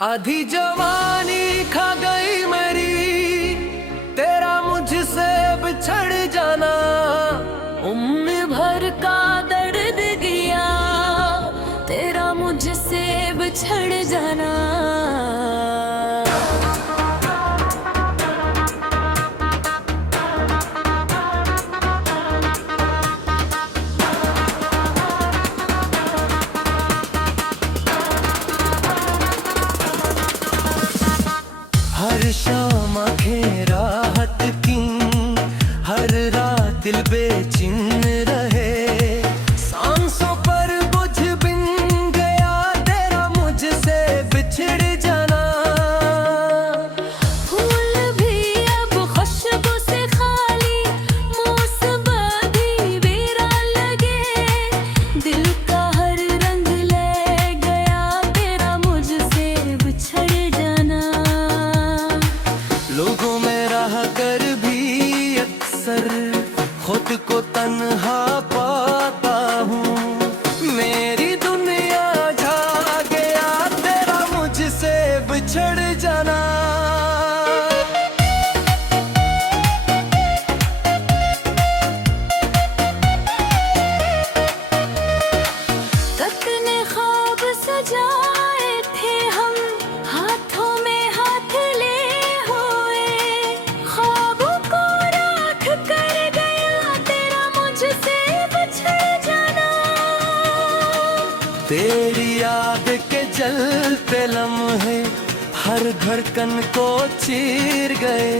आधी जवानी खा गई मेरी, तेरा मुझसे बिछड़ जाना। उम्र भर का दर्द गया, तेरा मुझसे बिछड़ जाना। हर शाम आँखें राहत की, हर रात दिल बेचैन रहे। सांसों पर बुझ बिन गया, तेरा मुझसे बिछड़ जाना। फूल भी अब खुशबू से खाली, मौसम भी बेरा लगे। दिल का हर रंग ले गया, तेरा मुझसे बिछड़ जाना। लोगों में रह कर भी अक्सर खुद को तन्हा पाता हूँ। मेरी दुनिया जा गया, तेरा मुझसे बिछड़ जाना। कितने ख्वाब सजाए थे हम, हाथों में हाथ ले हुए। ख्वाबों को राख कर गया, तेरा मुझसे बिछड़ जाना। तेरी याद के जलते लम्हे हर धड़कन को चीर गए।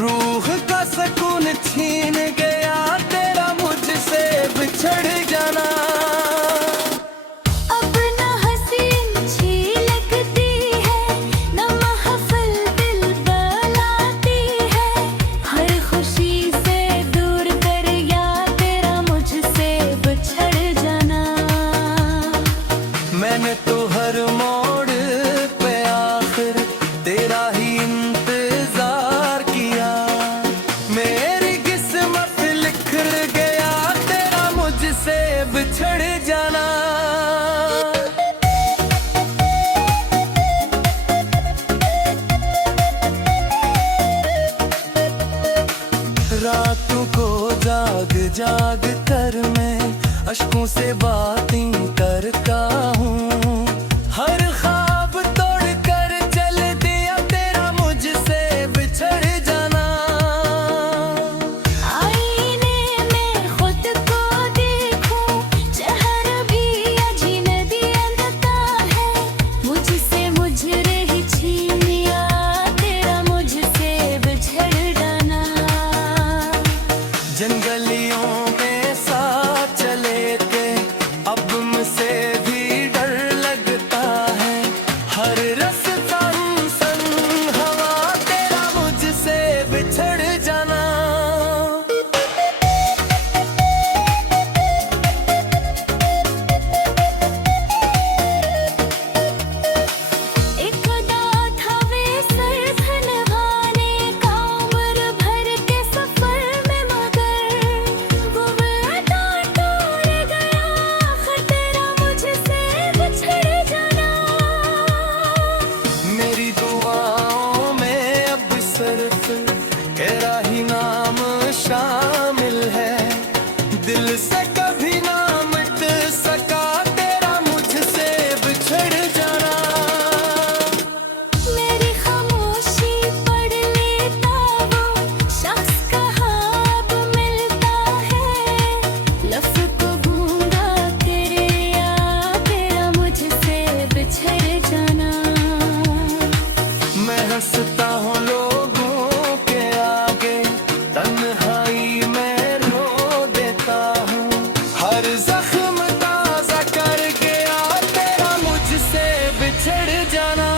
रूह का सुकून छीन गया, तेरा मुझसे बिछड़ जाना। अब न हंसी अच्छी लगती है, न महफिल दिल बहलाती है। हर खुशी से दूर कर गया, तेरा मुझसे बिछड़ जाना। मैंने तो हर मोड़ पे आखिर तेरा ही इंतजार किया। मेरी किस्मत लिख गया, तेरा मुझसे बिछड़ जाना। रातों को जाग जाग कर मैं अश्कों से बातें करता हूँ। हर ख्वाब तोड़ कर चल दिया, तेरा मुझसे बिछड़ जाना। आईने में खुद को देखूं, चेहरा भी अजीनबी लगता है। मुझसे मुझरे ही छीन लिया, तेरा मुझसे बिछड़ जाना। जंगलियों में साथ चले थे, अब मुझसे भी डर लगता है। हर रास्ता संग हवा, तेरा मुझसे बिछड़ जाना। एक खुदा था वे सर निभाने का, उम्र भर के सफर में, मगर वो वादा टूट गया, आखिर तेरा मुझसे बिछड़ जाना। मेरी दुआओं में अब सिर्फ तेरा ही नाम शामिल है। दिल से कभी ना मिट सका, तेरा मुझसे बिछड़ जाना। मेरी खामोशी पढ़ लेता वो शख्स कहाँ अब मिलता है। लफ्ज़ को गूंगा तेरे याद, तेरा मुझसे बिछड़ जाना। मैं हंसता हूँ लोगों के आगे, तन्हाई में रो देता हूँ। हर जख्म ताज़ा कर गया, तेरा मुझसे बिछड़ जाना।